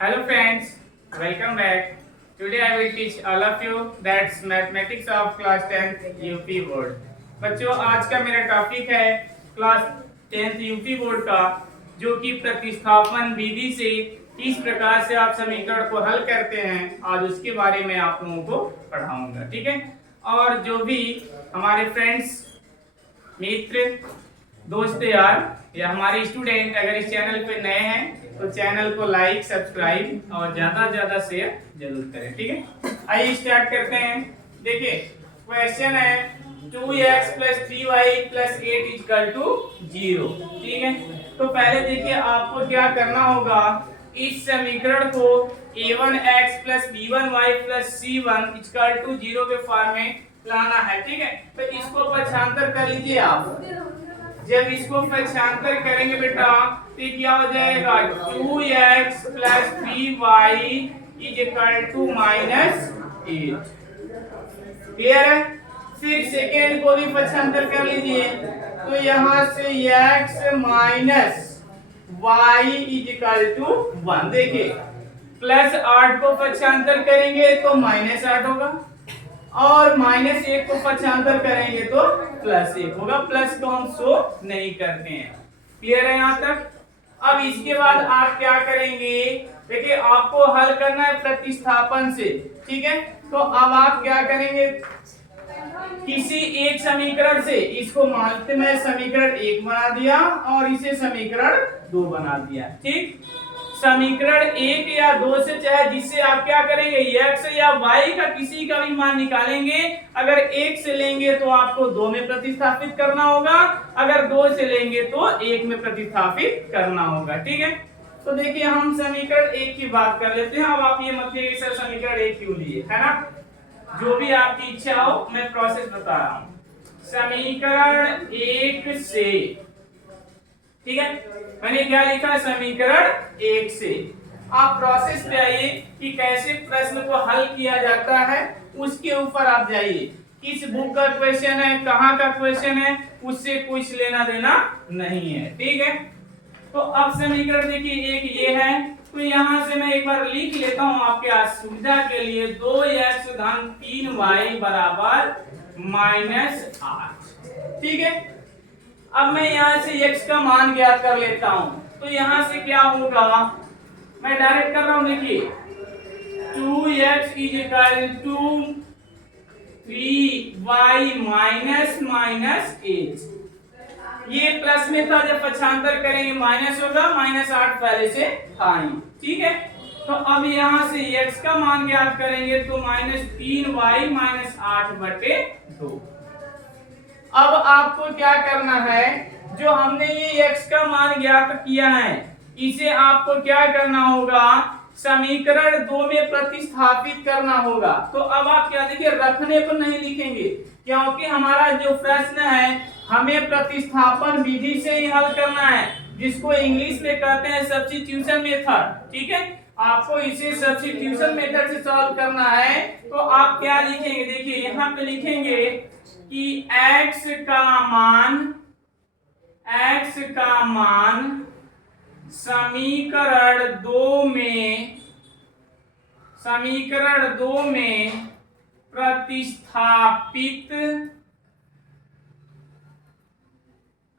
Hello friends, welcome back. Today I will teach all of you that's mathematics of class 10th UP board. बच्चों आज का मेरा topic है class 10th UP board का, जो कि प्रतिस्थापन विधि से किस प्रकार से आप समीकरण को हल करते हैं, आज उसके बारे में आप लोगों को पढ़ाऊंगा. ठीक है. और जो भी हमारे फ्रेंड्स, मित्र, दोस्त यार या हमारे स्टूडेंट अगर इस चैनल पे नए हैं तो चैनल को लाइक, सब्सक्राइब और ज्यादा से ज्यादा शेयर जरूर करें. ठीक है. आइए स्टार्ट करते हैं. देखिए क्वेश्चन है 2x + 3y + 8 = 0. ठीक है. तो पहले देखिए आपको क्या करना होगा, इस समीकरण को a1x + b1y + c1 = 0 के फॉर्म में लाना है. ठीक है. तो इसको पक्षांतर कर लीजिए आप. जब इसको पक्षांतर करेंगे बेटा तो क्या हो जाएगा, 2x + 3y = -8. क्लियर है. फिर सेकेंड को भी पक्षांतर कर लीजिए. तो यहाँ से x - y = 1. देखिए +8 को पक्षांतर करेंगे तो -8 होगा और -1 को पक्षांतर करेंगे तो +1 होगा. प्लस को हम शो नहीं करते हैं. क्लियर है यहाँ तक. अब इसके बाद आप क्या करेंगे, देखिए आपको हल करना है प्रतिस्थापन से. ठीक है. तो अब आप क्या करेंगे, किसी एक समीकरण से इसको मानते मैं समीकरण 1 बना दिया और इसे समीकरण 2 बना दिया. ठीक. समीकरण 1 या 2 से चाहे जिससे आप क्या करेंगे, x या y का किसी का भी मान निकालेंगे. अगर 1 से लेंगे तो आपको 2 में प्रतिस्थापित करना होगा, अगर 2 से लेंगे तो 1 में प्रतिस्थापित करना होगा. ठीक है. तो देखिए हम समीकरण 1 की बात कर लेते हैं. अब आप ये मत कहिए सर समीकरण 1 क्यों लिए, है ना. जो भी आपकी इच्छा हो, मैं प्रोसेस बता रहा हूं. समीकरण 1 से, ठीक है, मैंने क्या लिखा, समीकरण 1 से. आप प्रोसेस पे आइए कि कैसे प्रश्न को हल किया जाता है, उसके ऊपर आप जाइए. किस बुक का क्वेश्चन है, कहाँ का क्वेश्चन है, उससे कुछ लेना देना नहीं है. ठीक है. तो अब समीकरण देखिए एक ये है. तो यहाँ से मैं एक बार लिख लेता हूँ आपके सुविधा के लिए. 2x - 3y = -8. ठीक है. अब मैं यहाँ से x का मान ज्ञात कर लेता हूँ. तो यहाँ से क्या होगा, मैं डायरेक्ट कर रहा हूँ. देखिए 2x = 3y -8. ये प्लस में था, जब पक्षांतर करेंगे माइनस होगा. -8 पहले से था ही. ठीक है. तो अब यहाँ से x का मान ज्ञात करेंगे तो -3y - 8/2. अब आपको क्या करना है, जो हमने ये x का मान ज्ञात किया है इसे आपको क्या करना होगा, समीकरण 2 में प्रतिस्थापित करना होगा. तो अब आप क्या देखिए, रखने पर नहीं लिखेंगे क्योंकि हमारा जो प्रश्न है हमें प्रतिस्थापन विधि से ही हल करना है, जिसको इंग्लिश में कहते हैं सब्स्टिट्यूशन मेथड. ठीक है. आपको इसे सब्स्टिट्यूशन मेथड से सॉल्व करना है. तो आप क्या लिखेंगे, देखिए यहाँ पे लिखेंगे कि x का मान समीकरण 2 में प्रतिस्थापित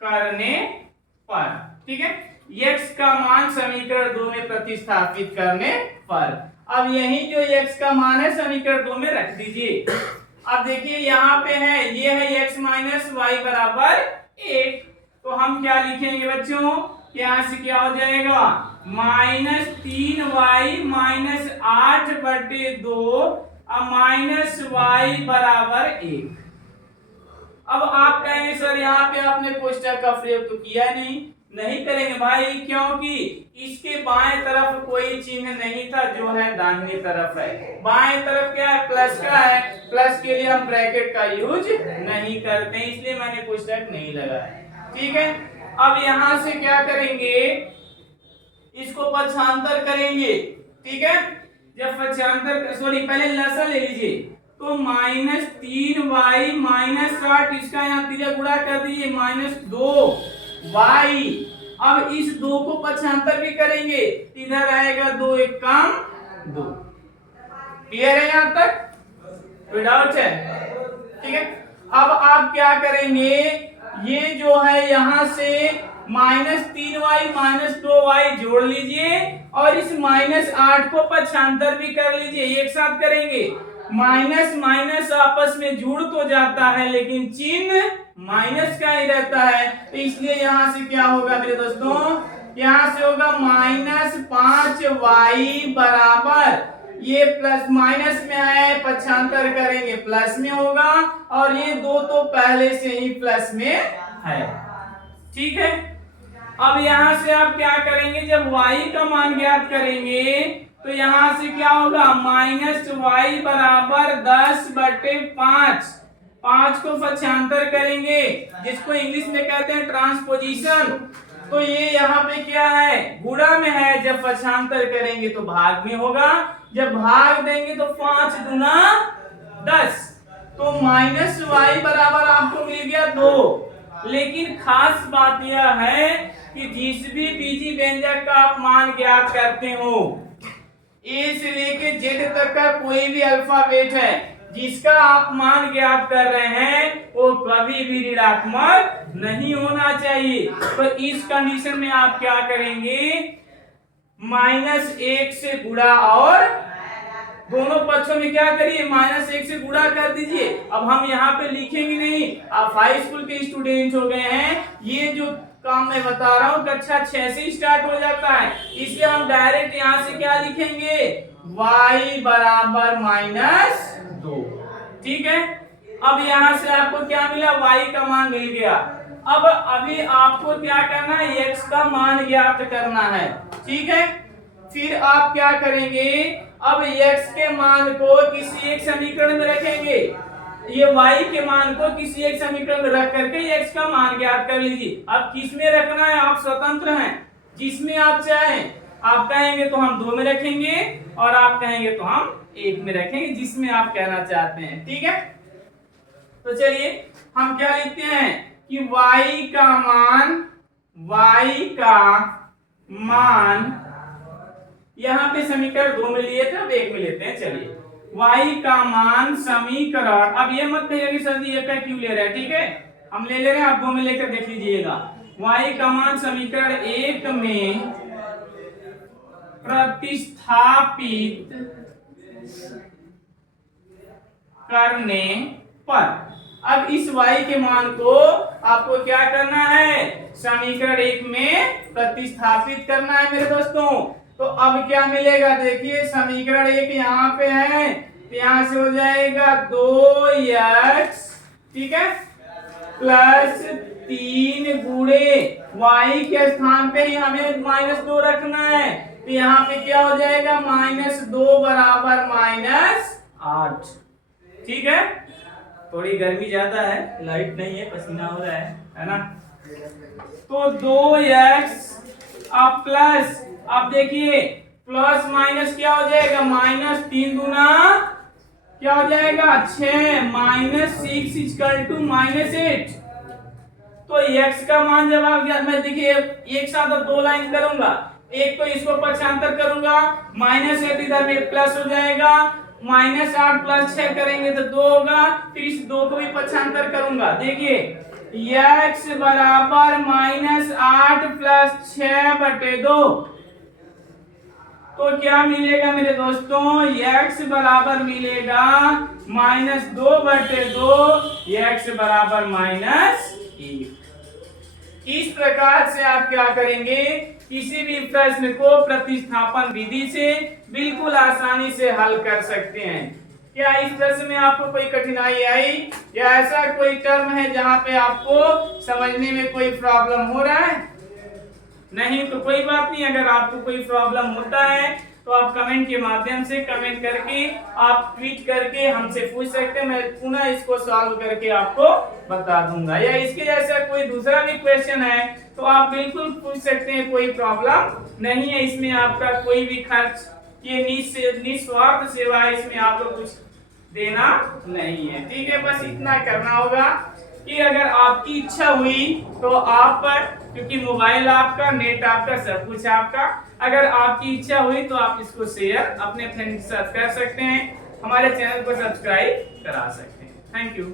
करने पर. ठीक है. x का मान समीकरण 2 में प्रतिस्थापित करने पर. अब यही जो x का मान है समीकरण 2 में रख दीजिए. अब देखिए यहाँ पे है, ये है x - y = 1. तो हम क्या लिखेंगे बच्चों, यहाँ से क्या हो जाएगा, -3y - 8/2 -y = 1. अब आप कहेंगे सर यहाँ पे आपने कोष्ठक का प्रयोग तो किया नहीं करेंगे भाई, क्योंकि इसके बाएं तरफ कोई चिन्ह नहीं था, जो है दाहिने तरफ है. बाएं तरफ क्या है, प्लस का है. प्लस के लिए हम ब्रैकेट का यूज नहीं करते, इसलिए मैंने कोष्ठक नहीं लगाया. ठीक है. अब यहाँ से क्या करेंगे, इसको पक्षांतर करेंगे. ठीक है. जब पक्षांतर पहले लसा ले लीजिए. तो -3y - 8, इसका यहाँ तिर्यक गुणा कर दीजिए, -2y अब इस 2 को पक्षांतर भी करेंगे, इधर आएगा जाएगा 2 1 कम 2। क्लियर है यहाँ तक? कोई डाउट है? ठीक है, अब आप क्या करेंगे, ये जो है यहाँ से -3y -2y जोड़ लीजिए और इस -8 को पक्षांतर भी कर लीजिए, एक साथ करेंगे। माइनस माइनस आपस में जुड़ तो जाता है लेकिन चिन्ह माइनस का ही रहता है, तो इसलिए यहाँ से क्या होगा मेरे दोस्तों, यहाँ से होगा -5y बराबर, ये प्लस माइनस में है, पक्षांतर करेंगे प्लस में होगा, और ये 2 तो पहले से ही प्लस में है। ठीक है, अब यहाँ से आप क्या करेंगे, जब y का मान ज्ञात करेंगे तो यहाँ से क्या होगा, -y बराबर 10/5, 5 को पक्षांतर करेंगे जिसको इंग्लिश में कहते हैं ट्रांसपोजिशन। तो ये यहाँ पे क्या है, गुणा में है, जब पक्षांतर करेंगे तो भाग में होगा, जब भाग देंगे तो 5 दूना 10, तो -y बराबर आपको मिल गया 2। लेकिन खास बात यह है कि जिस भी बीजी व्यंजक का आप मान ज्ञात करते हो, ए से लेके जेड तक का कोई भी अल्फाबेट है जिसका आप मान ज्ञात कर रहे हैं वो कभी भी ऋणात्मक नहीं होना चाहिए। तो इस कंडीशन में आप क्या करेंगे, -1 से गुणा और दोनों पक्षों में क्या करिए, -1 से गुणा कर दीजिए। अब हम यहाँ पे लिखेंगे नहीं, आप हाई स्कूल के स्टूडेंट हो गए हैं, ये जो काम मैं बता रहा हूँ कक्षा 6 से स्टार्ट हो जाता है, इसलिए हम डायरेक्ट यहाँ से क्या लिखेंगे, y बराबर -2। ठीक है, अब यहाँ से आपको क्या मिला, y का मान मिल गया। अब अभी आपको क्या करना है, x का मान ज्ञात करना है। ठीक है, फिर आप क्या करेंगे, अब x के मान को किसी एक समीकरण में रखेंगे, ये y के मान को किसी एक समीकरण में रख करके x का मान ज्ञात कर लीजिए। अब किस में रखना है, आप स्वतंत्र हैं, जिसमें आप चाहें। आप कहेंगे तो हम 2 में रखेंगे और आप कहेंगे तो हम 1 में रखेंगे, जिसमें आप कहना चाहते हैं। ठीक है, तो चलिए हम क्या लिखते हैं कि y का मान यहाँ पे समीकरण 2 में लिए थे, अब 1 में लेते हैं। चलिए, y का मान समीकरण, अब ये मत कहिए कि सर जी एक का क्यों ले रहे हैं, ठीक है, हम ले रहे हैं, आप 2 में लेकर देख लीजिएगा। y का मान समीकरण 1 में प्रतिस्थापित करने पर, अब इस y के मान को आपको क्या करना है, समीकरण 1 में प्रतिस्थापित करना है मेरे दोस्तों। तो अब क्या मिलेगा, देखिए समीकरण 1 यहाँ पे है, तो यहाँ से हो जाएगा 2x, ठीक है, प्लस 3 गुणे y के स्थान पे ही हमें -2 रखना है, तो यहाँ पे क्या हो जाएगा, -2 बराबर -8। ठीक है, थोड़ी गर्मी ज्यादा है, लाइट नहीं है, पसीना हो रहा है ना। तो 2x अब प्लस, अब देखिए प्लस माइनस क्या हो जाएगा, -3 दूना क्या हो जाएगा 6, -6 = -8। तो x का मान जब आप, मैं देखिए एक साथ 2 लाइन करूंगा, एक तो इसको पक्षांतर करूंगा, -8 इधर में प्लस हो जाएगा, -8 + 6 करेंगे तो 2 होगा, फिर इस 2 को भी पक्षांतर करूंगा। देखिए x बराबर -8 + 6/2, तो क्या मिलेगा मेरे दोस्तों, x बराबर मिलेगा -2/2, x बराबर -1। इस प्रकार से आप क्या करेंगे, किसी भी प्रश्न को प्रतिस्थापन विधि से बिल्कुल आसानी से हल कर सकते हैं। क्या इस प्रश्न में आपको कोई कठिनाई आई, या ऐसा कोई टर्म है जहां पे आपको समझने में कोई प्रॉब्लम हो रहा है? नहीं तो कोई बात नहीं, अगर आपको कोई प्रॉब्लम होता है तो आप कमेंट के माध्यम से कमेंट करके, आप ट्वीट करके हमसे पूछ सकते हैं, मैं पुनः इसको सॉल्व करके आपको बता दूंगा। या इसके जैसा कोई दूसरा भी क्वेश्चन है तो आप बिल्कुल पूछ सकते हैं, कोई प्रॉब्लम नहीं है, इसमें आपका कोई भी खर्च, ये निस्वार्थ सेवा है, इसमें आपको कुछ देना नहीं है। ठीक है, बस इतना करना होगा कि अगर आपकी इच्छा हुई तो आप पर, क्योंकि मोबाइल आपका, नेट आपका, सब कुछ आपका, अगर आपकी इच्छा हुई तो आप इसको शेयर अपने फ्रेंड के साथ कर सकते हैं, हमारे चैनल को सब्सक्राइब करा सकते हैं। Thank you.